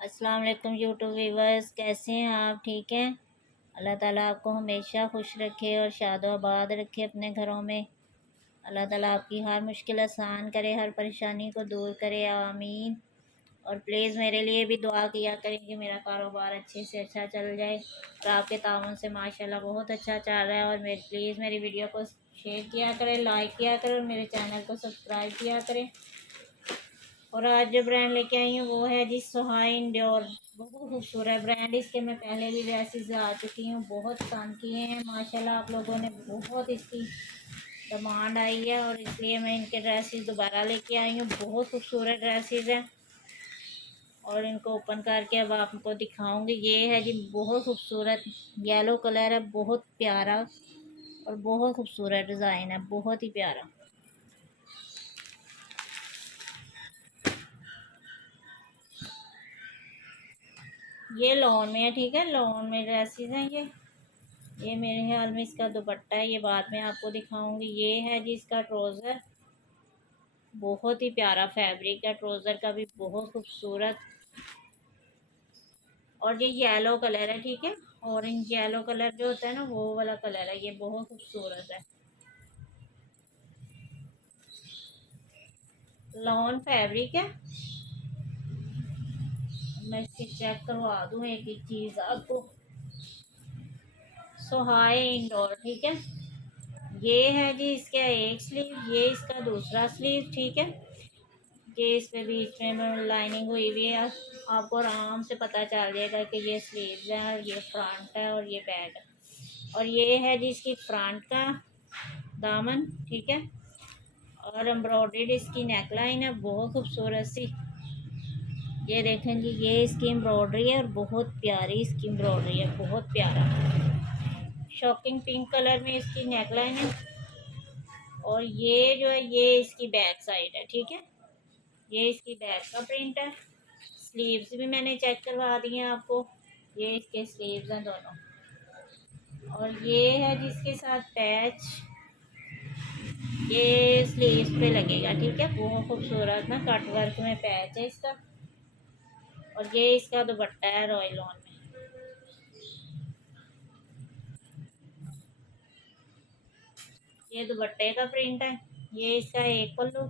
अस्सलाम वालेकुम YouTube viewers, कैसे हैं आप? ठीक हैं। अल्लाह ताला आपको हमेशा खुश रखे और शादो आबाद रखे अपने घरों में। अल्लाह ताला आपकी हर मुश्किल आसान करे, हर परेशानी को दूर करे, आमीन। और प्लीज़ मेरे लिए भी दुआ किया करें कि मेरा कारोबार अच्छे से अच्छा चल जाए और आपके ताउन से माशाल्लाह बहुत अच्छा चल रहा है। और मेरे प्लीज़ मेरी वीडियो को शेयर किया करें, लाइक किया करें और मेरे चैनल को सब्सक्राइब किया करें। और आज जो ब्रांड लेके आई हूँ वो है जी सुहाइन डियोर। बहुत खूबसूरत ब्रांड, इसके मैं पहले भी ड्रेसेस आ चुकी हूँ, बहुत काम किए हैं माशाल्लाह। आप लोगों ने बहुत इसकी डिमांड आई है और इसलिए मैं इनके ड्रेसेस दोबारा लेके आई हूँ। बहुत खूबसूरत ड्रेसेस हैं और इनको ओपन करके अब आपको दिखाऊंगी। ये है जी बहुत खूबसूरत येलो कलर है, बहुत प्यारा और बहुत खूबसूरत डिज़ाइन है, बहुत ही प्यारा। ये लॉन में है, ठीक है, लॉन में ड्रेसेस हैं ये मेरे ख्याल में इसका दुपट्टा है, ये बाद में आपको दिखाऊंगी। ये है जी इसका ट्राउज़र, बहुत ही प्यारा फैब्रिक है ट्राउज़र का भी, बहुत खूबसूरत। और ये येलो कलर है, ठीक है, ऑरेंज येलो कलर जो होता है ना वो वाला कलर है, ये बहुत खूबसूरत है। लॉन फैब्रिक है। मैं इसकी चेक करवा दूँ एक एक चीज़ आपको। सो हाई इंडोर, ठीक है। ये है जी इसका एक स्लीव, ये इसका दूसरा स्लीव, ठीक है। ये इसके बीच में लाइनिंग हुई हुई है, आपको आराम से पता चल जाएगा कि ये स्लीव्स है और ये फ्रंट है और ये बैक है। और ये है जी इसकी फ्रंट का दामन, ठीक है। और एम्ब्रॉयडर्ड इसकी नेकलाइन है, बहुत खूबसूरत सी। ये देखें जी, ये इसकी एम्ब्रॉयडरी है और बहुत प्यारी इसकी एम्ब्रॉयडरी है, बहुत प्यारा। शॉकिंग पिंक कलर में इसकी नेकलाइन है। और ये जो है ये इसकी बैक साइड है, ठीक है। ये इसकी बैक का प्रिंट है। स्लीव्स भी मैंने चेक करवा दी हैं आपको, ये इसके स्लीव्स हैं दोनों। और ये है जिसके साथ पैच, ये स्लीव्स पे लगेगा, ठीक है। बहुत खूबसूरत ना कट वर्क में पैच है इसका। और ये इसका दुपट्टा है रॉयल ऑन में। ये दुपट्टे का प्रिंट है। ये इसका एक पल्लू,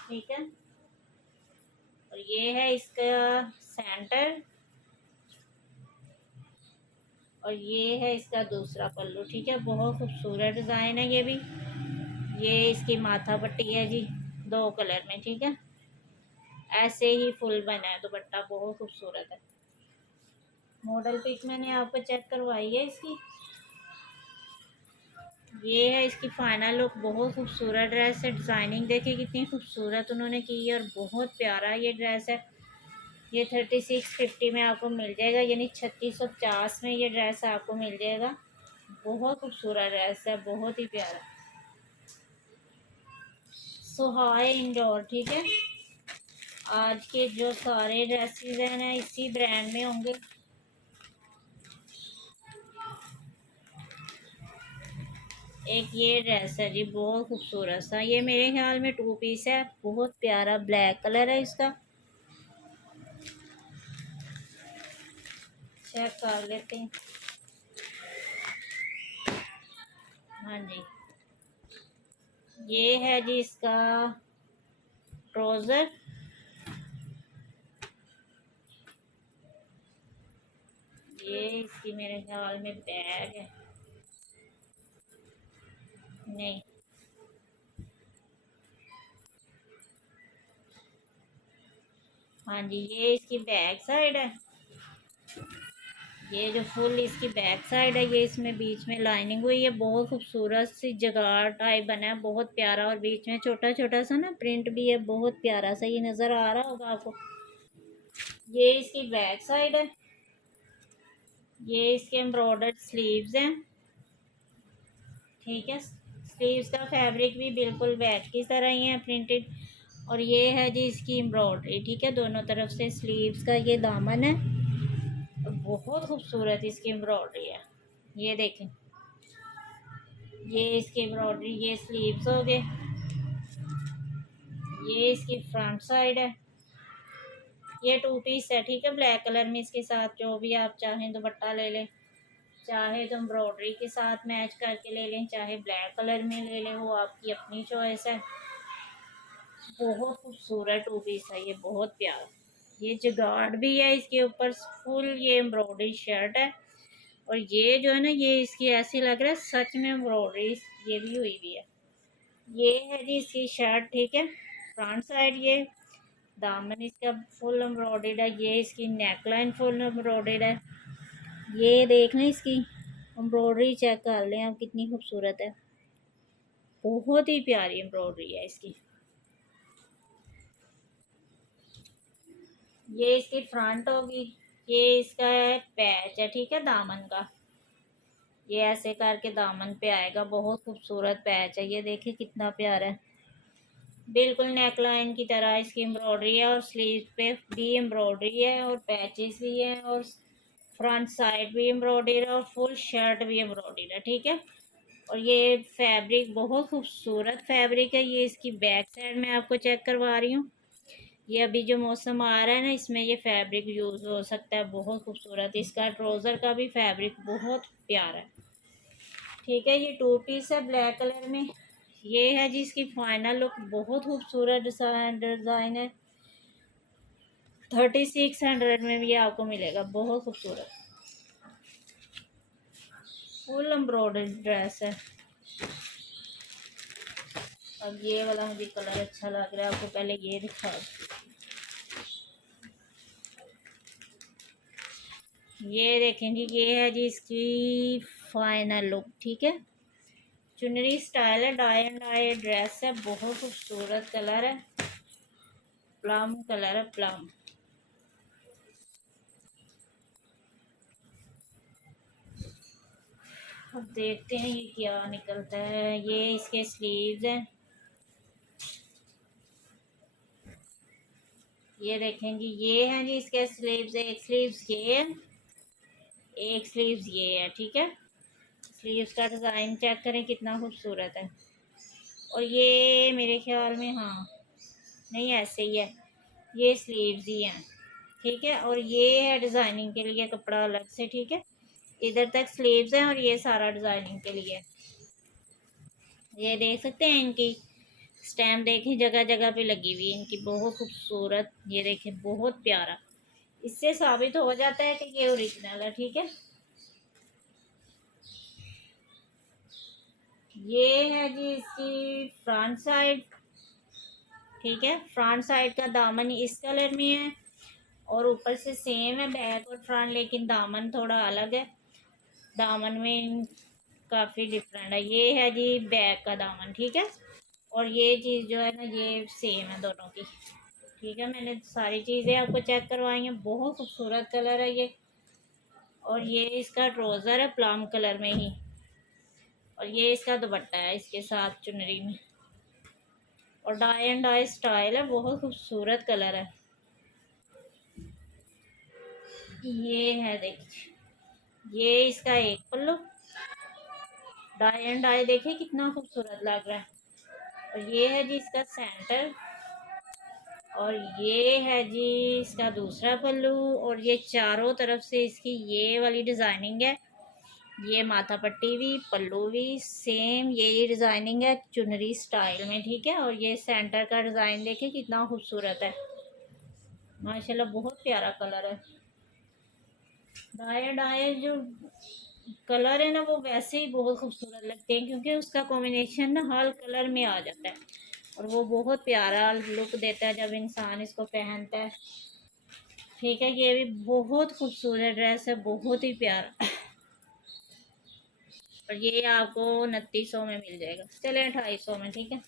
ठीक है। और ये है इसका सेंटर। और ये है इसका दूसरा पल्लू, ठीक है। बहुत खूबसूरत डिज़ाइन है ये भी। ये इसकी माथा पट्टी है जी, दो कलर में, ठीक है। ऐसे ही फुल बना है दुपट्टा, बहुत खूबसूरत है। मॉडल पिक मैंने आपको चेक करवाई है इसकी। ये है इसकी फाइनल लुक, बहुत खूबसूरत ड्रेस है। डिज़ाइनिंग देखिए कितनी खूबसूरत उन्होंने की है और बहुत प्यारा ये ड्रेस है। ये 3650 में आपको मिल जाएगा, यानी 3650 में ये ड्रेस आपको मिल जाएगा। बहुत खूबसूरत ड्रेस है, बहुत ही प्यारा। सुहाए इंडोर, ठीक है। आज के जो सारे ड्रेसेस हैं ना इसी ब्रांड में होंगे। एक ये ड्रेस है जी, बहुत खूबसूरत सा, ये मेरे ख्याल में टू पीस है, बहुत प्यारा ब्लैक कलर है इसका। चेक कर लेते हैं। हाँ जी, ये है जी इसका ट्राउज़र। ये इसकी मेरे ख्याल में बैग है, नहीं, हाँ जी, ये इसकी बैक साइड है। ये जो फुल इसकी बैक साइड है, ये इसमें बीच में लाइनिंग हुई है, बहुत खूबसूरत सी जगार टाइप बना है, बहुत प्यारा। और बीच में छोटा छोटा सा ना प्रिंट भी है, बहुत प्यारा सा, ये नज़र आ रहा होगा आपको। ये इसकी बैक साइड है। ये इसके एम्ब्रॉयडर्ड स्लीव्स हैं, ठीक है। स्लीव्स का फैब्रिक भी बिल्कुल बैक की तरह ही है, प्रिंटेड। और ये है जी इसकी एम्ब्रॉयडरी, ठीक है, दोनों तरफ से स्लीव्स का ये दामन है और बहुत खूबसूरत इसकी एम्ब्रॉयडरी है। ये देखें, ये इसकी एम्ब्रॉयडरी, ये स्लीव्स हो गए। ये इसकी फ्रंट साइड है। ये 2 पीस है, ठीक है। ब्लैक कलर में इसके साथ जो भी आप चाहें दुपट्टा ले लें, चाहे तो एम्ब्रॉयडरी के साथ मैच करके ले लें, चाहे ब्लैक कलर में ले लें, वो आपकी अपनी चॉइस है। बहुत खूबसूरत 2 पीस है ये, बहुत प्यारा। ये जगाड़ भी है इसके ऊपर, फुल ये एम्ब्रॉयडरी शर्ट है। और ये जो है ना, ये इसकी ऐसी लग रहा है सच में एम्ब्रॉयडरी ये भी हुई भी है। ये है जी इसकी शर्ट, ठीक है। फ्रंट साइड ये दामन इसका फुल एम्ब्रॉयडर्ड है। ये इसकी नेकलाइन फुल एम्ब्रॉयडर्ड है। ये देख लें इसकी एम्ब्रॉयडरी, चेक कर लें आप कितनी खूबसूरत है। बहुत ही प्यारी एम्ब्रॉयडरी है इसकी। ये इसकी फ्रंट होगी। ये इसका है पैच है, ठीक है, दामन का। ये ऐसे करके दामन पे आएगा, बहुत खूबसूरत पैच है। ये देखिए कितना प्यारा है, बिल्कुल नेक लाइन की तरह इसकी एम्ब्रॉयडरी है। और स्लीव पे भी एम्ब्रॉयडरी है और पैचेस भी हैं और फ्रंट साइड भी एम्ब्रॉयडरी है और फुल शर्ट भी एम्ब्रॉयडरी है, ठीक है। और ये फैब्रिक बहुत खूबसूरत फैब्रिक है। ये इसकी बैक साइड में आपको चेक करवा रही हूँ। ये अभी जो मौसम आ रहा है ना, इसमें ये फैब्रिक यूज़ हो सकता है, बहुत खूबसूरत। इसका ट्राउज़र का भी फैब्रिक बहुत प्यारा है, ठीक है। ये 2 पीस है ब्लैक कलर में। ये है जी इसकी फाइनल लुक, बहुत खूबसूरत डिज़ाइन है। 3600 में भी आपको मिलेगा, बहुत खूबसूरत फुल एम्ब्रॉयडरी ड्रेस है। अब ये वाला मुझे कलर अच्छा लग रहा है, आपको पहले ये दिखा। ये देखेंगे, ये है जी इसकी फाइनल लुक, ठीक है। चुनरी स्टाइल है, डाई एंड डाई ड्रेस है, बहुत खूबसूरत कलर है, प्लम कलर है, प्लम। अब देखते हैं ये क्या निकलता है। ये इसके स्लीव्स हैं, ये देखेंगे, ये हैं जी इसके स्लीव्स। एक स्लीव्स ये है, एक स्लीव्स ये है, ठीक है। स्लीव्स का डिज़ाइन चेक करें कितना खूबसूरत है। और ये मेरे ख्याल में, हाँ नहीं ऐसे ही है, ये स्लीव्स ही हैं, ठीक है। और ये है डिज़ाइनिंग के लिए कपड़ा अलग से, ठीक है। इधर तक स्लीव्स हैं और ये सारा डिज़ाइनिंग के लिए। ये देख सकते हैं इनकी स्टैम्प, देखें जगह जगह पे लगी हुई है इनकी, बहुत खूबसूरत। ये देखें बहुत प्यारा, इससे साबित हो जाता है कि ये ओरिजिनल है, ठीक है। ये है जी इसकी फ्रंट साइड, ठीक है। फ्रंट साइड का दामन इस कलर में है और ऊपर से सेम है बैक और फ्रंट, लेकिन दामन थोड़ा अलग है। दामन में काफ़ी डिफरेंट है। ये है जी बैक का दामन, ठीक है। और ये चीज़ जो है ना, ये सेम है दोनों की, ठीक है। मैंने सारी चीज़ें आपको चेक करवाई हैं, बहुत खूबसूरत कलर है ये। और ये इसका ट्राउज़र है प्लम कलर में ही, और ये इसका दुपट्टा है इसके साथ चुनरी में। और डाई एंड डाई स्टाइल है, बहुत खूबसूरत कलर है। ये है देखिए, ये इसका एक पल्लू, डाई एंड डाई देखिए कितना खूबसूरत लग रहा है। और ये है जी इसका सेंटर, और ये है जी इसका दूसरा पल्लू। और ये चारों तरफ से इसकी ये वाली डिज़ाइनिंग है। ये माथा पट्टी भी, पल्लू भी सेम यही डिज़ाइनिंग है चुनरी स्टाइल में, ठीक है। और ये सेंटर का डिज़ाइन देखिए कितना खूबसूरत है, माशाल्लाह बहुत प्यारा कलर है। डाई डाई जो कलर है ना, वो वैसे ही बहुत खूबसूरत लगते हैं, क्योंकि उसका कॉम्बिनेशन ना हर कलर में आ जाता है और वो बहुत प्यारा लुक देता है जब इंसान इसको पहनता है, ठीक है। ये भी बहुत खूबसूरत ड्रेस है, बहुत ही प्यारा। और ये आपको 2900 में मिल जाएगा, चले 2800 में, ठीक है।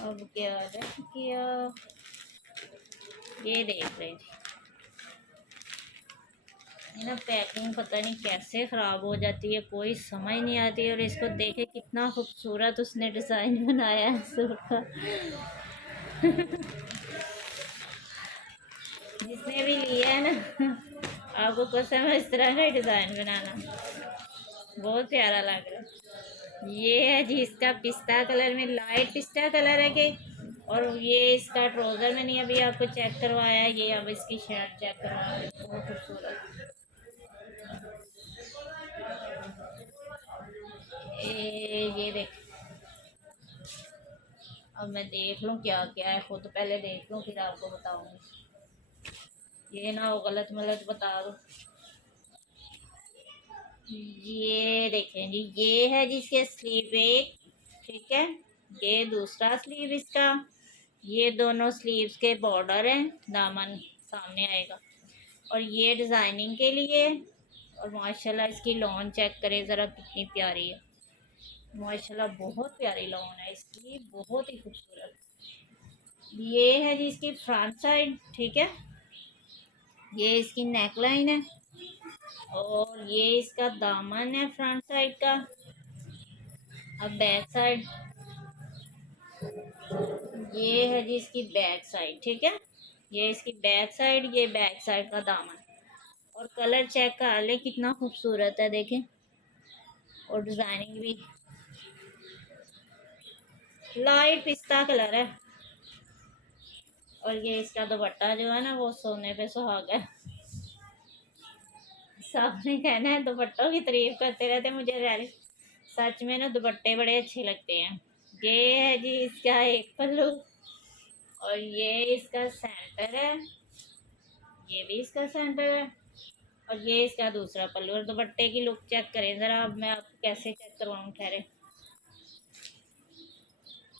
अब क्या किया, ये देख रहे थे ये ना, पैकिंग पता नहीं कैसे ख़राब हो जाती है, कोई समझ नहीं आती। और इसको देखे कितना खूबसूरत उसने डिज़ाइन बनाया है सूट का। जिसने भी लिया है ना, आपको कसम है इस तरह का डिज़ाइन बनाना बहुत प्यारा लग रहा है। ये है जी इसका पिस्ता कलर में, लाइट पिस्ता कलर है कि। और ये इसका ट्राउज़र मैंने अभी आपको चेक करवाया है, ये अब इसकी शर्ट चेक करवा रहे हैं, बहुत खूबसूरत। ये देख, अब मैं देख लूँ क्या क्या है, खुद पहले देख लूँ फिर आपको बताऊँगी, ये ना हो गलत मलत बता दो। ये देखें जी, ये है जिसके स्लीव एक, ठीक है। ये दूसरा स्लीव इसका, ये दोनों स्लीव्स के बॉर्डर हैं, दामन सामने आएगा। और ये डिज़ाइनिंग के लिए। और माशाल्लाह इसकी लॉन चेक करें ज़रा कितनी प्यारी है, माशाल्लाह बहुत प्यारी लॉन है इसकी, बहुत ही खूबसूरत। ये है जी इसकी फ्रंट साइड, ठीक है। ये इसकी नेक लाइन है, और ये इसका दामन है फ्रंट साइड का। अब बैक साइड, ये है जी इसकी बैक साइड, ठीक है। ये इसकी बैक साइड, ये बैक साइड का दामन। और कलर चेक कर ले कितना खूबसूरत है, देखें। और डिज़ाइनिंग भी लाइट पिस्ता कलर है। और ये इसका दुपट्टा जो है ना, वो सोने पे सुहागा है। सबने कहना है दुपट्टों की तारीफ करते रहते, मुझे रह सच में ना दुपट्टे बड़े अच्छे लगते हैं। ये है जी इसका एक पल्लू, और ये इसका सेंटर है, ये भी इसका सेंटर है। और ये इसका दूसरा पल्लू। और दुपट्टे की लुक चेक करें ज़रा, अब मैं आपको कैसे चेक करवाऊँ, ठहरे।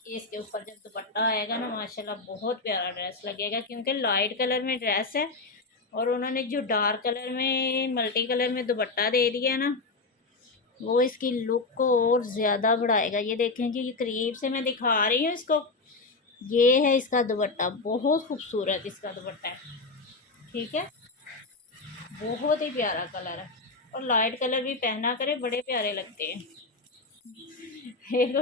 इसके ऊपर जब दुपट्टा आएगा ना, माशाल्लाह बहुत प्यारा ड्रेस लगेगा, क्योंकि लाइट कलर में ड्रेस है, और उन्होंने जो डार्क कलर में मल्टी कलर में दुपट्टा दे दिया ना, वो इसकी लुक को और ज़्यादा बढ़ाएगा। ये देखें कि ये करीब से मैं दिखा रही हूँ इसको, ये है इसका दुपट्टा, बहुत खूबसूरत इसका दुपट्टा है, ठीक है। बहुत ही प्यारा कलर है, और लाइट कलर भी पहना करे बड़े प्यारे लगते हैं। एक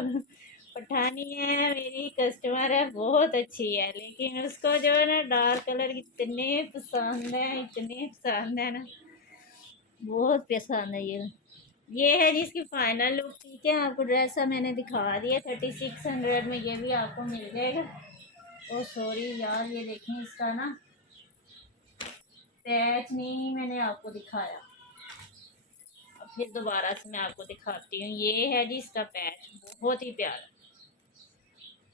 पठानी है मेरी कस्टमर है, बहुत अच्छी है, लेकिन उसको जो है ना डार्क कलर इतने पसंद है, इतने पसंद है ना, बहुत पसंद है ये है जिसकी फाइनल लुक, ठीक है। आपको ड्रेस अब मैंने दिखा दिया, 3600 में ये भी आपको मिल जाएगा। ओ सॉरी यार, ये देखें इसका ना पैच नहीं मैंने आपको दिखाया, अब फिर दोबारा से मैं आपको दिखाती हूँ। ये है जी इसका पैच, बहुत ही प्यारा,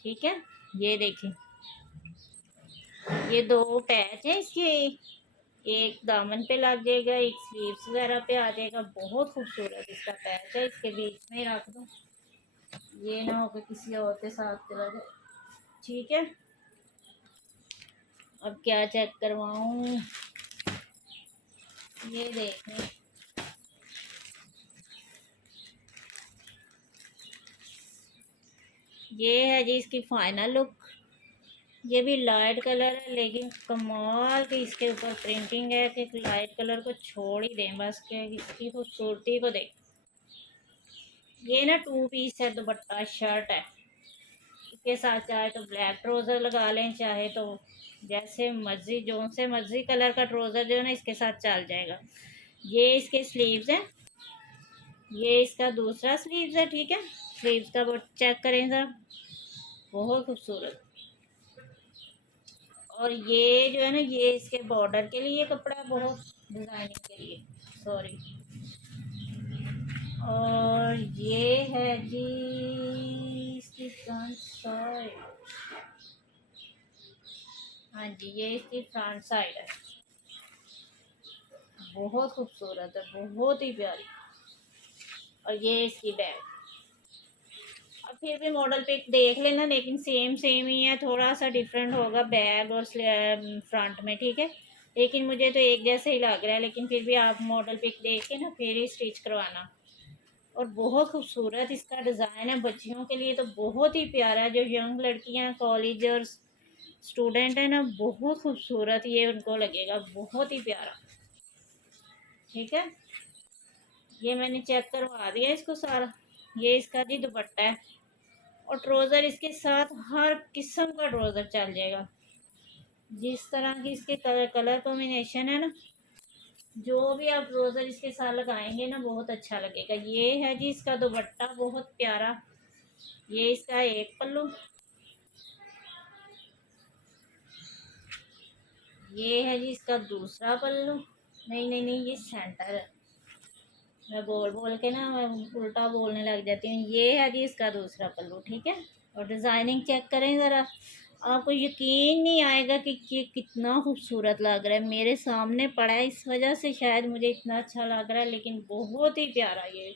ठीक है। ये देखें, ये दो पैच है इसके, एक दामन पे लग जाएगा, एक स्लीव्स वगैरह पे आ जाएगा, बहुत खूबसूरत इसका पैच है। इसके बीच में रख दूँ, ये ना हो कि किसी और के साथ चला जाए, ठीक है। अब क्या चेक करवाऊँ, ये देखें, ये है जी इसकी फाइनल लुक। ये भी लाइट कलर है, लेकिन कमाल की इसके ऊपर प्रिंटिंग है कि लाइट कलर को छोड़ ही दें बस, के इसकी खूबसूरती को देख। ये ना 2 पीस है, दुपट्टा शर्ट है, इसके साथ चाहे तो ब्लैक ट्राउज़र लगा लें, चाहे तो जैसे मर्जी जो से मर्जी कलर का ट्राउज़र जो है ना इसके साथ चल जाएगा। ये इसके स्लीव्स हैं, ये इसका दूसरा स्लीव्स है, ठीक है। स्लीव्स का वो चेक करें ज़रा, बहुत खूबसूरत। और ये जो है ना, ये इसके बॉर्डर के लिए कपड़ा, बहुत डिज़ाइनिंग के लिए, सॉरी। और ये है जी इसकी फ्रंट साइड, हाँ जी ये इसकी फ्रंट साइड है, बहुत खूबसूरत है, बहुत ही प्यारी। और ये इसकी बैक। अब फिर भी मॉडल पिक देख लेना, लेकिन सेम सेम ही है, थोड़ा सा डिफरेंट होगा बैग और फ्रंट में, ठीक है। लेकिन मुझे तो एक जैसे ही लग रहा है, लेकिन फिर भी आप मॉडल पिक देख के ना फिर ही स्टिच करवाना। और बहुत खूबसूरत इसका डिज़ाइन है, बच्चियों के लिए तो बहुत ही प्यारा है, जो यंग लड़कियां कॉलेज और स्टूडेंट है ना, बहुत खूबसूरत ये उनको लगेगा, बहुत ही प्यारा, ठीक है। ये मैंने चेक करवा दिया इसको सारा। ये इसका जी दुपट्टा है, और ट्राउज़र इसके साथ हर किस्म का ट्राउज़र चल जाएगा, जिस तरह की इसके कलर कॉम्बिनेशन है ना, जो भी आप ट्राउज़र इसके साथ लगाएंगे ना बहुत अच्छा लगेगा। ये है जी इसका दुपट्टा, बहुत प्यारा। ये इसका एक पल्लू, ये है जी इसका दूसरा पल्लू। नहीं नहीं नहीं, ये सेंटर है। मैं बोल बोल के ना मैं उल्टा बोलने लग जाती हूँ। ये है जी इसका दूसरा पल्लू, ठीक है। और डिज़ाइनिंग चेक करें ज़रा, आपको यकीन नहीं आएगा कि ये कितना खूबसूरत लग रहा है। मेरे सामने पड़ा है इस वजह से शायद मुझे इतना अच्छा लग रहा है, लेकिन बहुत ही प्यारा ये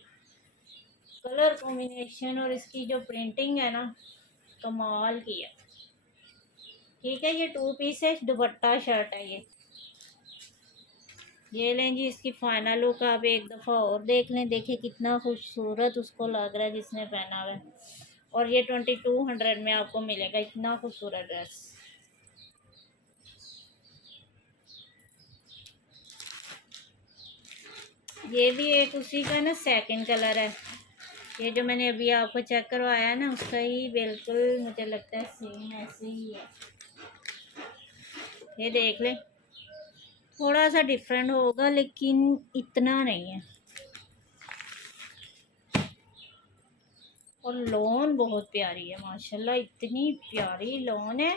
कलर कॉम्बिनेशन और इसकी जो प्रिंटिंग है ना, कमाल की है। ठीक है, ये 2 पीस है, दुपट्टा शर्ट है ये लें जी इसकी फाइनल लुक आप एक दफ़ा और देख लें। देखिए कितना खूबसूरत उसको लग रहा है जिसने पहना हुआ है। और ये 2200 में आपको मिलेगा, इतना खूबसूरत ड्रेस। ये भी एक उसी का ना सेकंड कलर है। ये जो मैंने अभी आपको चेक करवाया है ना, उसका ही बिल्कुल मुझे लगता है सेम ऐसे ही है। ये देख लें, थोड़ा सा डिफरेंट होगा लेकिन इतना नहीं है। और लॉन बहुत प्यारी है माशाल्लाह, इतनी प्यारी लॉन है।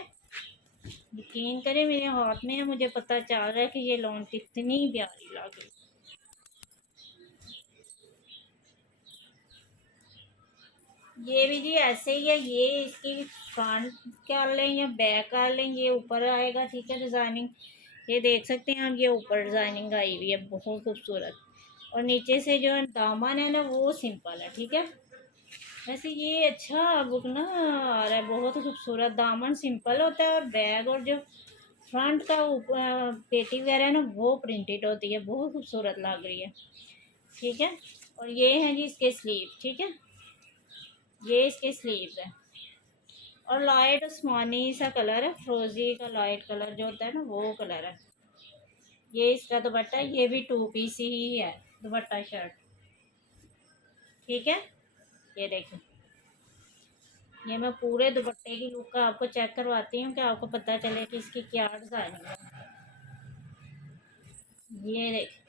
यकीन करें मेरे हाथ में है, मुझे पता चल रहा है कि ये लॉन कितनी प्यारी लग रही। ये भी जी ऐसे ही है। ये इसकी फ्रंट कर लें या बैक कर लें, ये ऊपर आएगा, ठीक है। डिज़ाइनिंग ये देख सकते हैं आप, ये ऊपर डिज़ाइनिंग आई हुई है बहुत खूबसूरत। और नीचे से जो दामन है ना वो सिंपल है, ठीक है। वैसे ये अच्छा बुक ना आ रहा है, बहुत खूबसूरत। दामन सिंपल होता है और बैग और जो फ्रंट का ऊपर पेटी वगैरह है ना वो प्रिंटेड होती है, बहुत खूबसूरत लग रही है, ठीक है। और ये हैं जी इसके स्लीव, ठीक है। ये इसके स्लीव है और लाइट आसमानी सा कलर है, फ्रोजी का लाइट कलर जो होता है ना वो कलर है। ये इसका दुपट्टा, ये भी 2 पीस ही है दुपट्टा शर्ट, ठीक है। ये देखिए, ये मैं पूरे दुपट्टे की लुक का आपको चेक करवाती हूँ कि आपको पता चले कि इसकी क्या डिज़ाइनिंग है। ये देखिए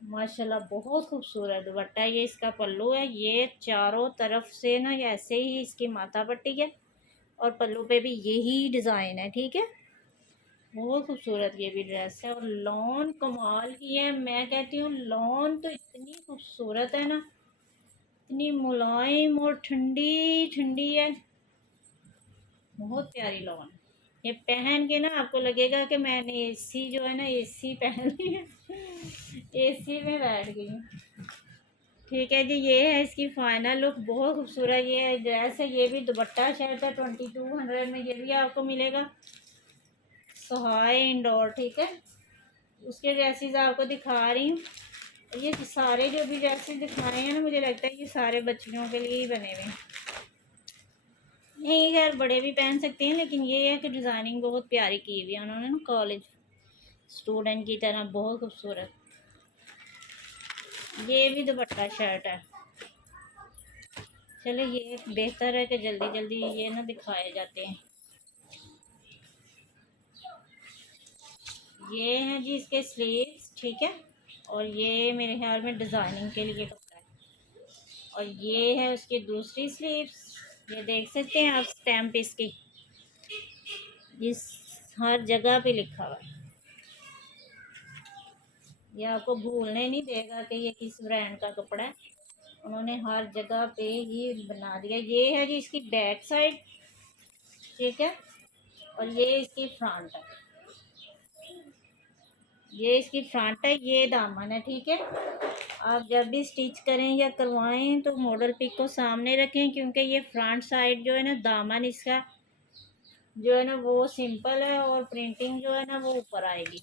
माशाल्लाह बहुत खूबसूरत दुपट्टा। ये इसका पल्लू है, ये चारों तरफ से ना ऐसे ही इसकी माथा पट्टी है और पल्लू पे भी यही डिज़ाइन है, ठीक है। बहुत खूबसूरत ये भी ड्रेस है। और लॉन कमाल की है, मैं कहती हूँ लॉन तो इतनी खूबसूरत है ना, इतनी मुलायम और ठंडी ठंडी है, बहुत प्यारी लॉन। ये पहन के ना आपको लगेगा कि मैंने एसी जो है ना एसी पहन ली है, एसी में बैठ गई हूँ। ठीक है जी, ये है इसकी फाइनल लुक, बहुत खूबसूरत ये ड्रेस है। ये भी दुपट्टा शर्ट है, 2200 में ये भी आपको मिलेगा। सुहाए इंडोर, ठीक है। उसके ड्रेसेस आपको दिखा रही हूँ। ये सारे जो भी ड्रेसेस दिखाए हैं ना, मुझे लगता है ये सारे बच्चियों के लिए ही बने हुए हैं। नहीं खैर बड़े भी पहन सकते हैं, लेकिन ये है कि डिज़ाइनिंग बहुत प्यारी की हुई है उन्होंने ना, कॉलेज स्टूडेंट की तरह, बहुत खूबसूरत। ये भी दुपट्टा शर्ट है। चलो ये बेहतर है कि जल्दी जल्दी ये ना दिखाए जाते हैं। ये हैं जी इसके स्लीव्स, ठीक है। और ये मेरे ख्याल में डिज़ाइनिंग के लिए कपड़ा है। और ये है उसकी दूसरी स्लीव्स, ये देख सकते हैं आप स्टैम्प इसकी, इस हर जगह पे लिखा हुआ है। ये आपको भूलने नहीं देगा कि ये किस ब्रांड का कपड़ा है, उन्होंने हर जगह पे ही बना दिया। ये है जी इसकी बैक साइड, ठीक है। और ये इसकी फ्रंट है, ये इसकी फ्रंट है, ये दामन है, ठीक है। आप जब भी स्टिच करें या करवाएं तो मॉडल पिक को सामने रखें, क्योंकि ये फ्रंट साइड जो है ना दामन इसका जो है ना वो सिंपल है और प्रिंटिंग जो है ना वो ऊपर आएगी,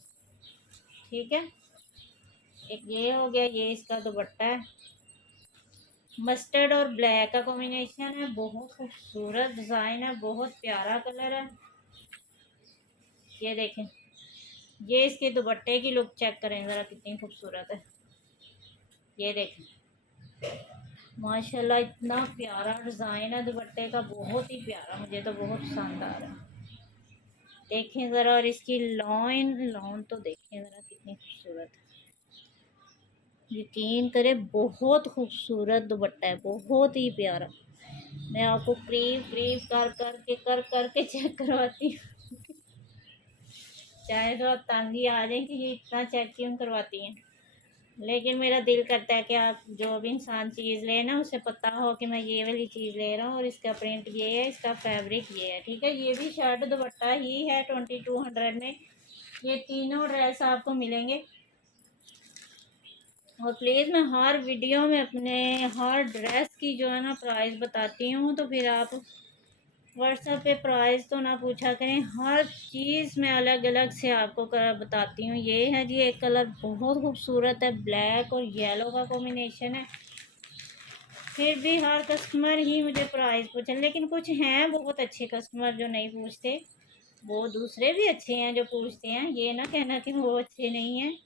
ठीक है। एक ये हो गया, ये इसका दुपट्टा है, मस्टर्ड और ब्लैक का कॉम्बिनेशन है, बहुत खूबसूरत डिज़ाइन है, बहुत प्यारा कलर है। ये देखें, ये इसके दुपट्टे की लुक चेक करें ज़रा कितनी खूबसूरत है। ये देखें माशाल्लाह इतना प्यारा डिज़ाइन है दुपट्टे का, बहुत ही प्यारा, मुझे तो बहुत पसंद आ रहा है। देखें ज़रा, और इसकी लॉन लॉन तो देखें ज़रा कितनी खूबसूरत है। यकीन करे बहुत खूबसूरत दुपट्टा है, बहुत ही प्यारा। मैं आपको करीब करीब कर के चेक करवाती हूँ। चाहे तो आप तंग ही आ जाए कि ये इतना चेक क्यों करवाती हैं, लेकिन मेरा दिल करता है कि आप जो भी इंसान चीज़ ले ना उसे पता हो कि मैं ये वाली चीज़ ले रहा हूँ और इसका प्रिंट ये है, इसका फैब्रिक ये है। ठीक है, ये भी शर्ट दुपट्टा ही है 2200 में। ये तीनों ड्रेस आपको मिलेंगे। और प्लीज़ मैं हर वीडियो में अपने हर ड्रेस की जो है ना प्राइस बताती हूँ, तो फिर आप व्हाट्सएप पे प्राइस तो ना पूछा करें। हर चीज़ मैं अलग अलग से आपको बताती हूँ। ये है जी एक कलर बहुत खूबसूरत है, ब्लैक और येलो का कॉम्बिनेशन है। फिर भी हर कस्टमर ही मुझे प्राइस पूछे, लेकिन कुछ हैं बहुत अच्छे कस्टमर जो नहीं पूछते, वो दूसरे भी अच्छे हैं जो पूछते हैं, ये ना कहना कि वो अच्छे नहीं हैं।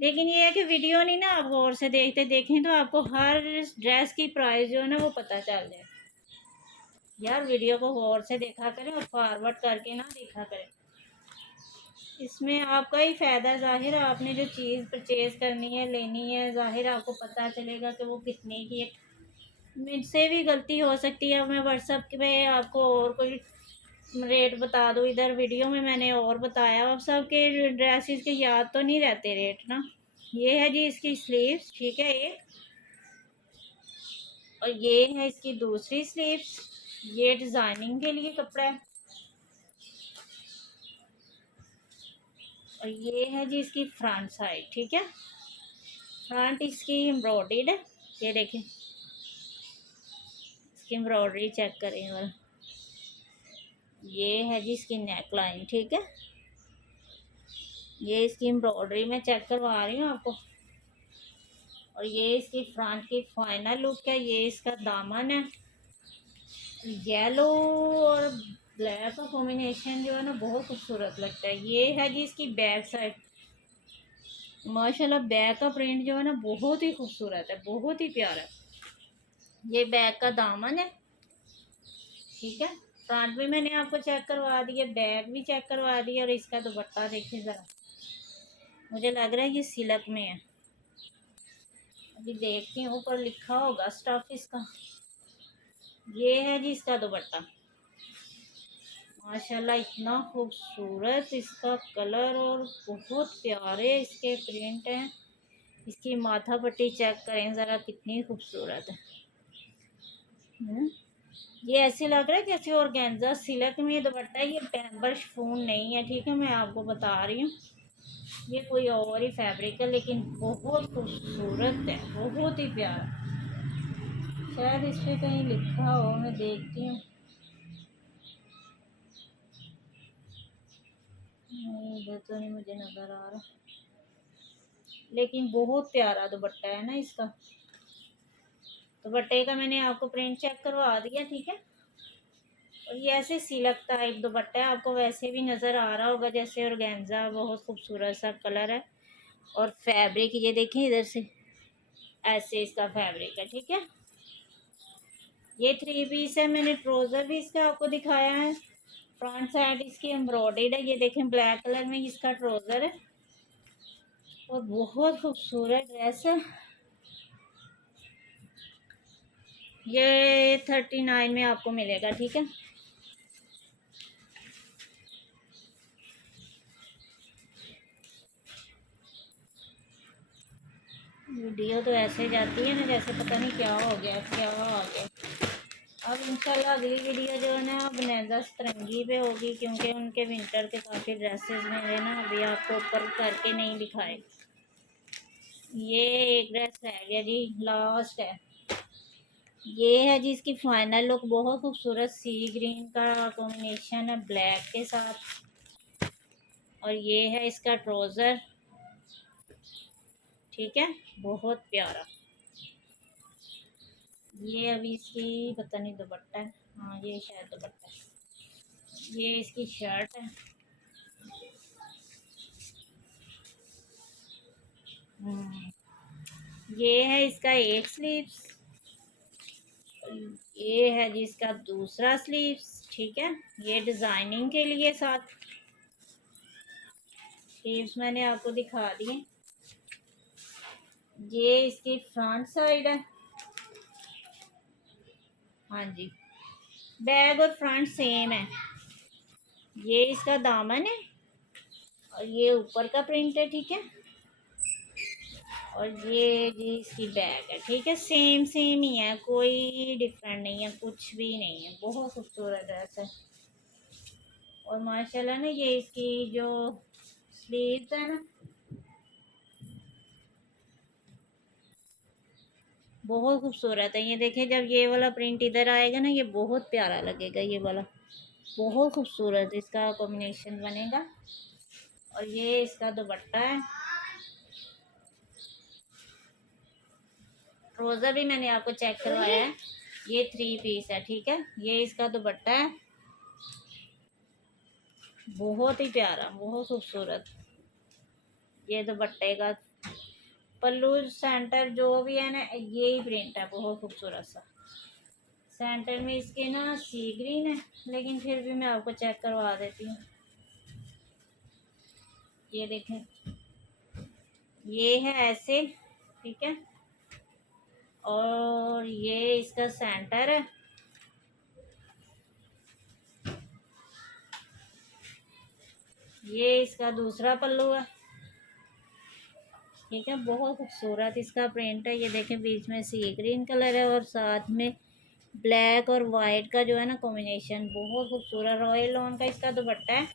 लेकिन ये है कि वीडियो नहीं ना आप गौर से देखते देखें तो आपको हर ड्रेस की प्राइस जो है ना वो पता चल जाए। यार वीडियो को गौर से देखा करें और फॉरवर्ड करके ना देखा करें, इसमें आपका ही फ़ायदा। ज़ाहिर आपने जो चीज़ परचेज़ करनी है लेनी है, ज़ाहिर आपको पता चलेगा कि वो कितने की है। मुझसे भी गलती हो सकती है, मैं व्हाट्सएप पे आपको और कोई रेट बता दूँ, इधर वीडियो में मैंने और बताया। अब सब के ड्रेसेस के याद तो नहीं रहते रेट ना। ये है जी इसकी स्लीव्स, ठीक है एक, और ये है इसकी दूसरी स्लीव्स। ये डिज़ाइनिंग के लिए कपड़ा है। और ये है जी इसकी फ्रंट साइड, ठीक है। फ्रंट इसकी एम्ब्रॉयडर्ड है, ये देखें इसकी एम्ब्रॉयडरी चेक करें। और ये है जी इसकी नेक लाइन, ठीक है। ये इसकी एम्ब्रॉयडरी में चेक करवा रही हूँ आपको। और ये इसकी फ्रंट की फाइनल लुक है। ये इसका दामन है, येलो और ब्लैक का कॉम्बिनेशन जो है ना बहुत खूबसूरत लगता है। ये है जी इसकी बैक साइड, माशाल्लाह बैक का प्रिंट जो है ना बहुत ही खूबसूरत है, बहुत ही प्यारा। ये बैक का दामन है, ठीक है। फ्रंट भी मैंने आपको चेक करवा दिया, बैक भी चेक करवा दिया। और इसका दुपट्टा देखिए ज़रा, मुझे लग रहा है ये सिल्क में है। अभी देखती हूँ ऊपर लिखा होगा स्टफ इसका। ये है जी इसका दुपट्टा, माशाल्लाह इतना खूबसूरत इसका कलर और बहुत प्यारे इसके प्रिंट हैं। इसकी माथा पट्टी चेक करें ज़रा कितनी खूबसूरत है। ये ऐसे लग रहा है जैसे ऑर्गेन्जा सिल्क में दुपट्टा है, ये पैम्बर शिफॉन नहीं है, ठीक है। मैं आपको बता रही हूँ ये कोई और ही फैब्रिक है, लेकिन बहुत खूबसूरत है, बहुत ही प्यारा। शायद इस पर कहीं लिखा हो, मैं देखती हूँ। इधर तो नहीं मुझे नज़र आ रहा, लेकिन बहुत प्यारा दुपट्टा है ना इसका। दुपट्टे का मैंने आपको प्रिंट चेक करवा दिया, ठीक है। और ये ऐसे सिल्क टाइप दुपट्टा है, आपको वैसे भी नज़र आ रहा होगा जैसे ऑर्गेन्जा। बहुत खूबसूरत सा कलर है। और फैब्रिक ये देखें इधर से, ऐसे इसका फैब्रिक है, ठीक है। ये 3 पीस है, मैंने ट्राउज़र भी इसका आपको दिखाया है। फ्रंट साइड इसकी एम्ब्रॉयडर्ड है, ये देखें ब्लैक कलर में इसका ट्राउज़र है। और बहुत खूबसूरत ड्रेस है। ये 39 में आपको मिलेगा, ठीक है। वीडियो तो ऐसे जाती है ना जैसे पता नहीं क्या हो गया, क्या आ गया। अब इंशाल्लाह अगली वीडियो जो है ना बनैज़ा सतरंगी पे होगी, क्योंकि उनके विंटर के काफ़ी ड्रेसेस में ना अभी आपको ऊपर करके नहीं दिखाए। ये एक ड्रेस रह गया जी, लास्ट है। ये है जी इसकी फाइनल लुक, बहुत खूबसूरत सी ग्रीन का कॉम्बिनेशन है ब्लैक के साथ। और ये है इसका ट्राउज़र, ठीक है, बहुत प्यारा। ये अभी इसकी पता नहीं दुपट्टा है, हाँ ये शायद दुपट्टा है। ये इसकी शर्ट है। ये है इसका एक स्लीव्स, ये है जी इसका दूसरा स्लीव्स, ठीक है। ये डिज़ाइनिंग के लिए साथ। स्लीव्स मैंने आपको दिखा दिए। ये इसकी फ्रंट साइड है। हाँ जी, बैक और फ्रंट सेम है। ये इसका दामन है और ये ऊपर का प्रिंट है, ठीक है। और ये जी इसकी बैक है, ठीक है। सेम सेम ही है, कोई डिफरेंट नहीं है, कुछ भी नहीं है। बहुत खूबसूरत ड्रेस है। और माशाल्लाह ना ये इसकी जो स्लीव्स है ना, बहुत खूबसूरत है। ये देखें, जब ये वाला प्रिंट इधर आएगा ना, ये बहुत प्यारा लगेगा। ये वाला बहुत खूबसूरत इसका कॉम्बिनेशन बनेगा। और ये इसका दुपट्टा है। ट्राउज़र भी मैंने आपको चेक करवाया है। ये 3 पीस है, ठीक है। ये इसका दुपट्टा है, बहुत ही प्यारा, बहुत खूबसूरत। ये दुपट्टे का पल्लू सेंटर जो भी है ना, यही प्रिंट है, बहुत खूबसूरत सा। सेंटर में इसके ना सी ग्रीन है, लेकिन फिर भी मैं आपको चेक करवा देती हूँ। ये देखें, ये है ऐसे, ठीक है। और ये इसका सेंटर है। ये इसका दूसरा पल्लू है, ठीक है। बहुत खूबसूरत इसका प्रिंट है। ये देखें, बीच में सी ग्रीन कलर है और साथ में ब्लैक और वाइट का जो है ना कॉम्बिनेशन, बहुत खूबसूरत। रॉयल लॉन का इसका दुपट्टा है।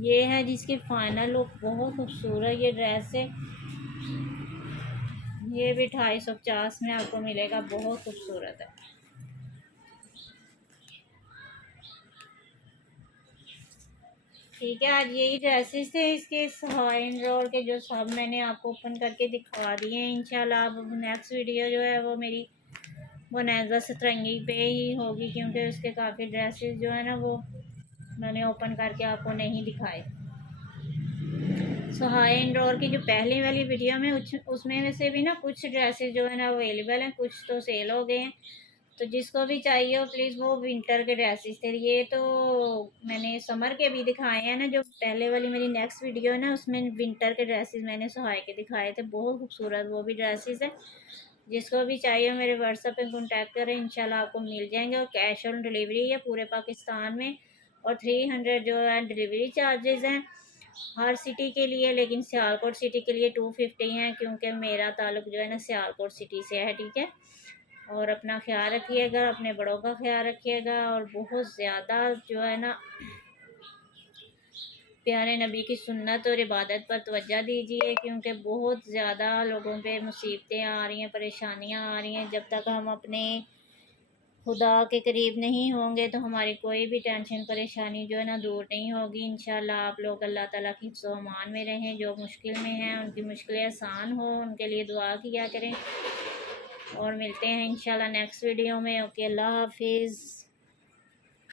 ये है जिसकी फाइनल लुक, बहुत खूबसूरत ये ड्रेस है। ये भी 250 में आपको मिलेगा, बहुत खूबसूरत है। ठीक है, आज यही ड्रेसेस थे इसके हाइन रोल के, जो सब मैंने आपको ओपन करके दिखा दिए हैं। इंशाल्लाह अब नेक्स्ट वीडियो जो है वो मेरी वनेज़ा सतरंगी पे ही होगी, क्योंकि उसके काफ़ी ड्रेसेस जो है ना वो मैंने ओपन करके आपको नहीं दिखाए। सो हाई एंड और की जो पहले वाली वीडियो में उसमें से भी ना कुछ ड्रेसेस जो है ना अवेलेबल हैं, कुछ तो सेल हो गए हैं। तो जिसको भी चाहिए हो प्लीज़, वो विंटर के ड्रेसेस थे। ये तो मैंने समर के भी दिखाए हैं ना, जो पहले वाली मेरी नेक्स्ट वीडियो है ना, उसमें विंटर के ड्रेसेस मैंने सुहाई के दिखाए थे, बहुत खूबसूरत वो भी ड्रेसेस है। जिसको भी चाहिए मेरे व्हाट्सएप पे कॉन्टैक्ट करें, इंशाल्लाह आपको मिल जाएंगे। और कैश ऑन डिलीवरी है पूरे पाकिस्तान में। और 300 जो है डिलीवरी चार्जेस हैं हर सिटी के लिए, लेकिन सियालकोट सिटी के लिए 250 हैं, क्योंकि मेरा ताल्लुक जो है ना सियालकोट सिटी से है, ठीक है। और अपना ख्याल रखिएगा, अपने बड़ों का ख्याल रखिएगा। और बहुत ज़्यादा जो है ना प्यारे नबी की सुन्नत और इबादत पर तवज्जो दीजिए, क्योंकि बहुत ज़्यादा लोगों पे मुसीबतें आ रही हैं, परेशानियां आ रही हैं। जब तक हम अपने खुदा के करीब नहीं होंगे तो हमारी कोई भी टेंशन परेशानी जो है ना दूर नहीं होगी। इंशाल्लाह आप लोग अल्लाह ताला की हिफ्ज़ व अमान में रहें। जो मुश्किल में हैं उनकी मुश्किलें आसान हो, उनके लिए दुआ किया करें। और मिलते हैं इंशाल्लाह नेक्स्ट वीडियो में। ओके, अल्लाह हाफिज़।